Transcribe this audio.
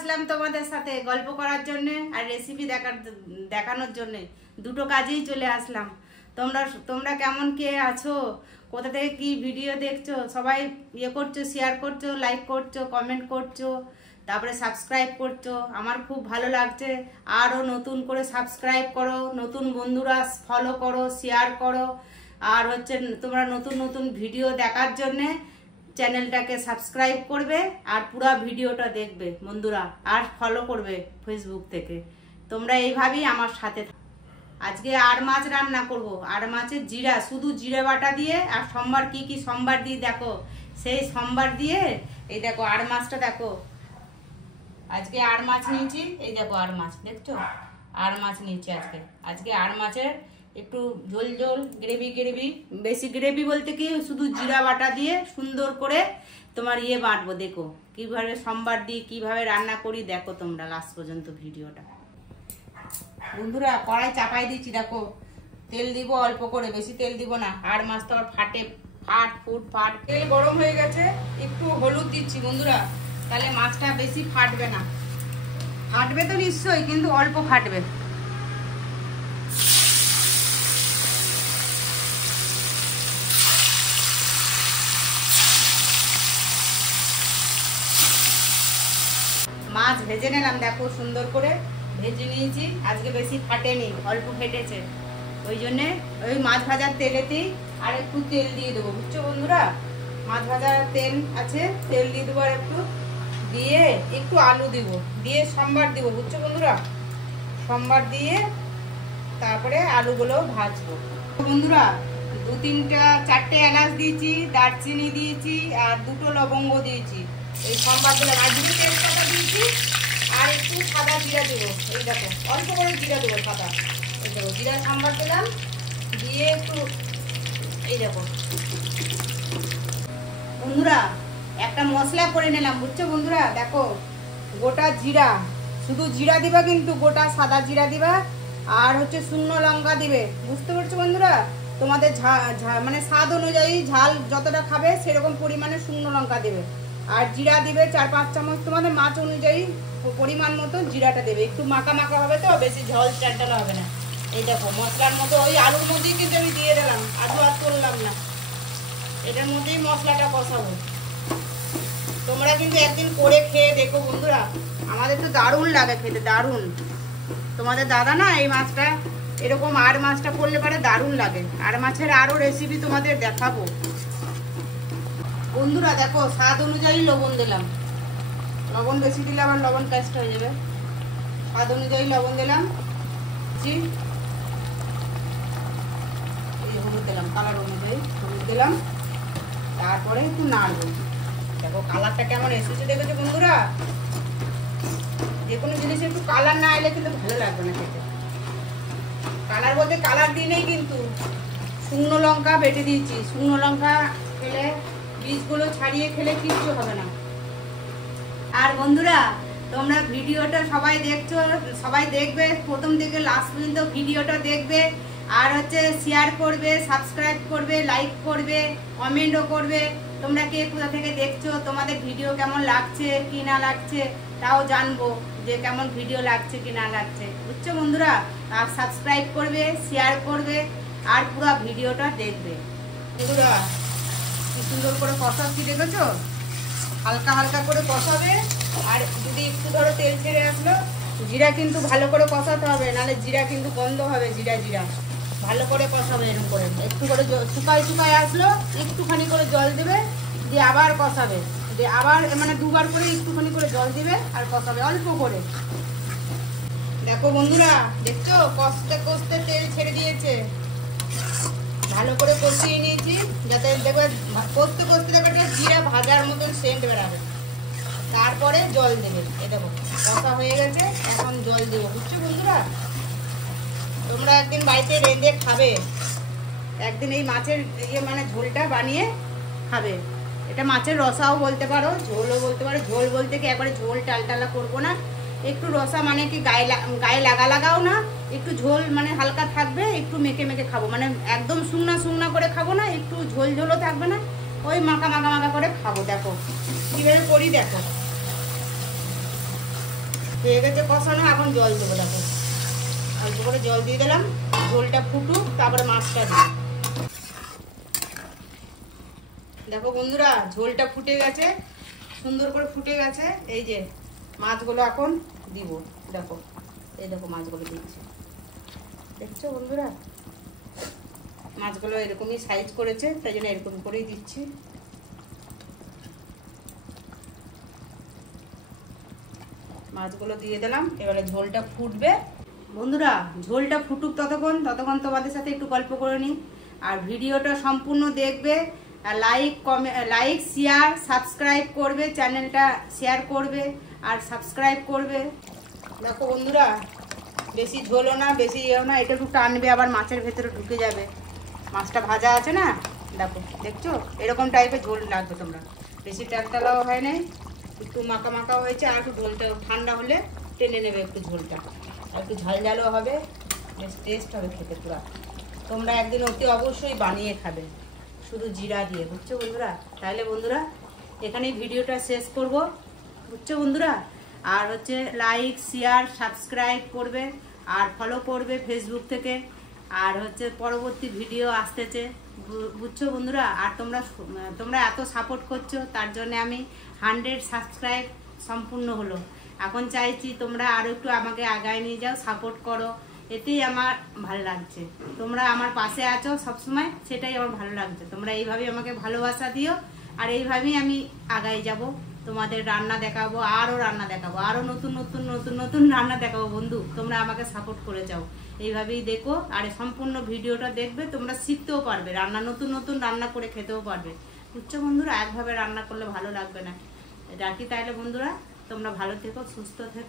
আসলাম তোমাদের সাথে গল্প করার জন্য আর রেসিপি দেখানোর জন্য। দুটো কাজেই চলে আসলাম। তোমরা কেমন কে আছো, কোথা থেকে কি ভিডিও দেখছো, সবাই করছো, শেয়ার করছো, লাইক করছো, কমেন্ট করছো, তারপরে সাবস্ক্রাইব করছো। আমার খুব ভালো লাগছে। আরও নতুন করে সাবস্ক্রাইব করো, নতুন বন্ধুরা ফলো করো, শেয়ার করো। আর তোমরা নতুন নতুন ভিডিও দেখার জন্যে চ্যানেলটাকে সাবস্ক্রাইব করবে আর পুরো ভিডিওটা দেখবে বন্ধুরা, আর ফলো করবে ফেসবুক থেকে। তোমরা এইভাবেই আমার সাথে। আজকে আর মাছ রান্না করব। আর মাছের জিরা, শুধু জিরে বাটা দিয়ে, আর সোমবার কি সোমবার দিয়ে দেখো, সেই সোমবার দিয়ে এই দেখো আর মাছটা দেখো। আজকে আর মাছ নিয়েছি, এই দেখো আর মাছ দেখছো, আর মাছ নিয়েছি আজকে আর মাছের একটু ঝোল ঝোল গ্রেভি, বেশি গ্রেভি বলতে কি, শুধু জিরা বাটা দিয়ে সুন্দর করে তোমার বাটবো। দেখো কিভাবে সোমবার দিয়ে কিভাবে রান্না করি, দেখো তোমরা লাস্ট পর্যন্ত ভিডিওটা। বন্ধুরা কড়াই চাপাই দিচ্ছি, দেখো তেল দিব অল্প করে, বেশি তেল দিব না, আর মাছ তো ফাটে, ফাট। তেল গরম হয়ে গেছে, একটু হলুদ দিচ্ছি বন্ধুরা, তাহলে মাছটা বেশি ফাটবে না। ফাটবে তো নিশ্চয়ই, কিন্তু অল্প ফাটবে। মাছ ভেজে নিলাম, দেখো সুন্দর করে ভেজে নিয়েছি। আজকে বেশি ফাটেনি, অল্প ফেটেছে। ওই জন্যে ওই মাছ ভাজার তেলেতেই আর একটু তেল দিয়ে দেবো, বুঝছো বন্ধুরা। মাছ ভাজার তেল আছে, তেল দিয়ে দেবো আর একটু, দিয়ে একটু আলু দিব, দিয়ে সোমবার দিব, বুঝছো বন্ধুরা। সোমবার দিয়ে তারপরে আলুগুলো ভাজবো বন্ধুরা। 2-3-4টে এলাচ দিয়েছি, দারচিনি দিয়েছি, আর 2টো লবঙ্গ দিয়েছি। এই সোমবার দিলাম, আর 2টো তেজপাতা দিয়েছি, আর একটু সাদা জিরা দেবো। এই দেখো অল্প করে জিরা দেবো সাদা, এই দেখো জিরা সোমবার দিলাম, দিয়ে একটু এই দেখো বন্ধুরা একটা মশলা করে নিলাম, বুঝছো বন্ধুরা। দেখো গোটা জিরা, শুধু জিরা দিবা কিন্তু, গোটা সাদা জিরা দিবা, আর শুকনো লঙ্কা দিবে, বুঝতে পারছো বন্ধুরা। তোমাদের মানে স্বাদ অনুযায়ী ঝাল যতটা খাবে সেরকম পরিমাণে শুকনো লঙ্কা দেবে, আর জিরা দিবে 4-5 চামচ, তোমাদের মাছ অনুযায়ী পরিমাণ মতো জিরাটা দেবে। একটু মাখা মাখা হবে তো, বেশি ঝোল চালটাল হবে না। এই দেখো মশলার মতো ওই আলুর মধ্যেই কিন্তু আমি দিয়ে দিলাম, আলু আর করলাম না, এটার মধ্যেই মশলাটা কষাবো। তোমরা কিন্তু একদিন করে খেয়ে দেখো বন্ধুরা, আমাদের তো দারুণ লাগে খেতে, দারুণ। তোমাদের দাদা না এই মাছটা এরকম আর মাছটা করলে পরে দারুণ লাগে। আর মাছের আরও রেসিপি তোমাদের দেখাবো বন্ধুরা। দেখো স্বাদ অনুযায়ী লবণ দিলাম, লবণ বেশি দিলে আবার লবণ পেস্ট হয়ে যাবে। স্বাদ অনুযায়ী লবণ দিলাম, হলুদ দিলাম, কালার অনুযায়ী হলুদ দিলাম, তারপরে একটু নাড়বো। দেখো কালারটা কেমন এসেছে, দেখেছো বন্ধুরা। যে কোনো জিনিস একটু কালার না এলে কিন্তু ভালো লাগবে না খেতে। কালার বলতে কালার দিলেই কিন্তু শুকনো লঙ্কা বেটে দিয়েছি, শুকনো লঙ্কা খেলে বীজগুলো ছাড়িয়ে খেলে কিচ্ছু হবে না। আর বন্ধুরা তোমরা ভিডিওটা সবাই দেখছো, সবাই দেখবে প্রথম থেকে লাস্ট পর্যন্ত ভিডিওটা দেখবে, আর শেয়ার করবে, সাবস্ক্রাইব করবে, লাইক করবে, কমেন্টও করবে। তোমরা কে কোথা থেকে দেখছো, তোমাদের ভিডিও কেমন লাগছে কি না লাগছে তাও জানবো, যে কেমন ভিডিও লাগছে কি না লাগছে, বুঝছো বন্ধুরা। আর সাবস্ক্রাইব করবে, শেয়ার করবে, আর পুরো ভিডিওটা দেখবে বন্ধুরা। কি সুন্দর করে কষাচ্ছি দেখেছো, হালকা হালকা করে কষাবে। আর যদি একটু ধরো তেল ছেড়ে আসলো, জিরা কিন্তু ভালো করে কষাতে হবে, নাহলে জিরা কিন্তু গন্ধ হবে, জিরা ভালো করে কষাবে। এরকম করে একটু করে শুকায় আসলো, একটুখানি করে জল দেবে, দিয়ে আবার কষাবে, দিয়ে আবার মানে 2বার করে একটুখানি করে জল দিবে আর কষাবে অল্প করে। দেখো বন্ধুরা দেখছো কষতে কষতে তেল ছেড়ে দিয়েছে, ভালো করে কষিয়ে নিয়েছি, যাতে দেখবে কষতে কষতে দেখবে জিরা ভাজার মতন সেন্ট বেরাবে। তারপরে জল দেবে। এই দেখো কষা হয়ে গেছে, এখন জল দেবো, বুঝছো বন্ধুরা। তোমরা একদিন বাড়িতে রেঁধে খাবে, একদিন এই মাছের মানে ঝোলটা বানিয়ে খাবে। এটা মাছের রসাও বলতে পারো, ঝোলও বলতে পারো। ঝোল বলতে কি একবারে ঝোল টালটালা করবো না, একটু রসা মানে কি গায়ে লাগাও না, একটু ঝোল মানে হালকা থাকবে, একটু মেখে মেখে খাবো, মানে একদম শুকনা করে খাবো না, একটু ঝোলও থাকবে না, ওই মাখা করে খাবো। দেখো কিভাবে করি দেখো। হয়ে গেছে কষানো, এখন জল দেবো। দেখো অল্প করে জল দিয়ে দিলাম, ঝোলটা ফুটুক, তারপরে মাছটা দিই। দেখো বন্ধুরা, ঝোলটা ফুটে গেছে, সুন্দর করে ফুটে গেছে। এই যে মাছগুলো এখন দিব। দেখো এই দেখো মাছগুলো দিচ্ছি, দেখছো বন্ধুরা? মাছগুলো এরকমই সাইজ করেছে, তাই জন্য এরকম করেই দিচ্ছি। মাছগুলো দিয়ে দিলাম, এবারে ঝোলটা ফুটবে। বন্ধুরা ঝোলটা ফুটুক, ততক্ষণ তোমাদের সাথে একটু গল্প করে নিই। আর ভিডিওটা সম্পূর্ণ দেখবে, লাইক শেয়ার সাবস্ক্রাইব করবে, চ্যানেলটা শেয়ার করবে আর সাবস্ক্রাইব করবে। দেখো বন্ধুরা, বেশি ঝোলও না বেশি ইয়েও না, এটা একটু টানবে, আবার মাছের ভেতরে ঢুকে যাবে। মাছটা ভাজা আছে না, দেখো দেখছো এরকম টাইপের ঝোল লাগবে তোমরা। বেশি টালটালাও হয় নাই, একটু মাখা মাখাও হয়েছে। আর একটু ঝোলটা ঠান্ডা হলে টেনে নেবে একটু ঝোলটা, আর একটু ঝাল ঝালও হবে, বেশ টেস্ট হবে খেতে পুরো। তোমরা একদিন অতি অবশ্যই বানিয়ে খাবে শুধু জিরা দিয়ে, বুঝছো বন্ধুরা? তাহলে বন্ধুরা এখানেই ভিডিওটা শেষ করব, বুঝছো বন্ধুরা? আর হচ্ছে লাইক শেয়ার সাবস্ক্রাইব করবে আর ফলো করবে ফেসবুক থেকে। আর হচ্ছে পরবর্তী ভিডিও আসতেছে, বুঝছো বন্ধুরা? আর তোমরা এত সাপোর্ট করছো, তার জন্য আমি 100 সাবস্ক্রাইব সম্পূর্ণ হলো। এখন চাইছি তোমরা আরও একটু আমাকে আগায় নিয়ে যাও, সাপোর্ট করো, এতেই আমার ভালো লাগছে। তোমরা আমার পাশে আছো সবসময়, সেটাই আমার ভালো লাগছে। তোমরা এইভাবেই আমাকে ভালোবাসা দিও, আর এইভাবেই আমি আগাই যাব। তোমাদের রান্না দেখাবো, আরও রান্না দেখাবো, আরও নতুন নতুন নতুন নতুন রান্না দেখাবো। বন্ধু তোমরা আমাকে সাপোর্ট করে যাও, এইভাবেই দেখো। আর সম্পূর্ণ ভিডিওটা দেখবে, তোমরা শিখতেও পারবে রান্না, নতুন নতুন রান্না করে খেতেও পারবে, বুঝছো বন্ধুরা? একভাবে রান্না করলে ভালো লাগবে না। রাখি তাইলে বন্ধুরা, তোমরা ভালো থেকো, সুস্থ থেকো।